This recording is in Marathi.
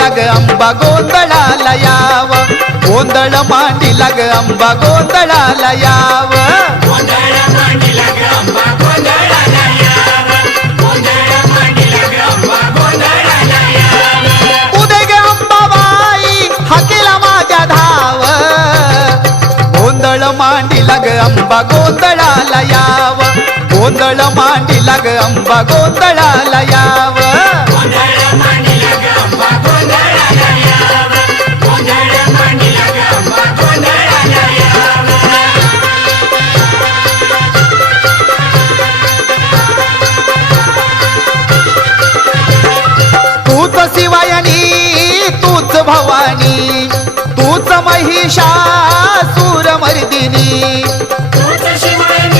अंबा गोंधळाला याव गोंधळ मांडीला ग अंबा गोंधळाला याव गोंधळ मांडीला ग अंबा गोंधळाला याव गोंधळ मांडीला ग अंबा गोंधळाला याव उदय ग अंबाबाई हाकेला माझ्या धाव गोंधळ अंबा गोंधळाला याव गोंधळ मांडीला ग अंबा गोंधळाला याव तूच शिवायनी तूच भवानी तूच महिषा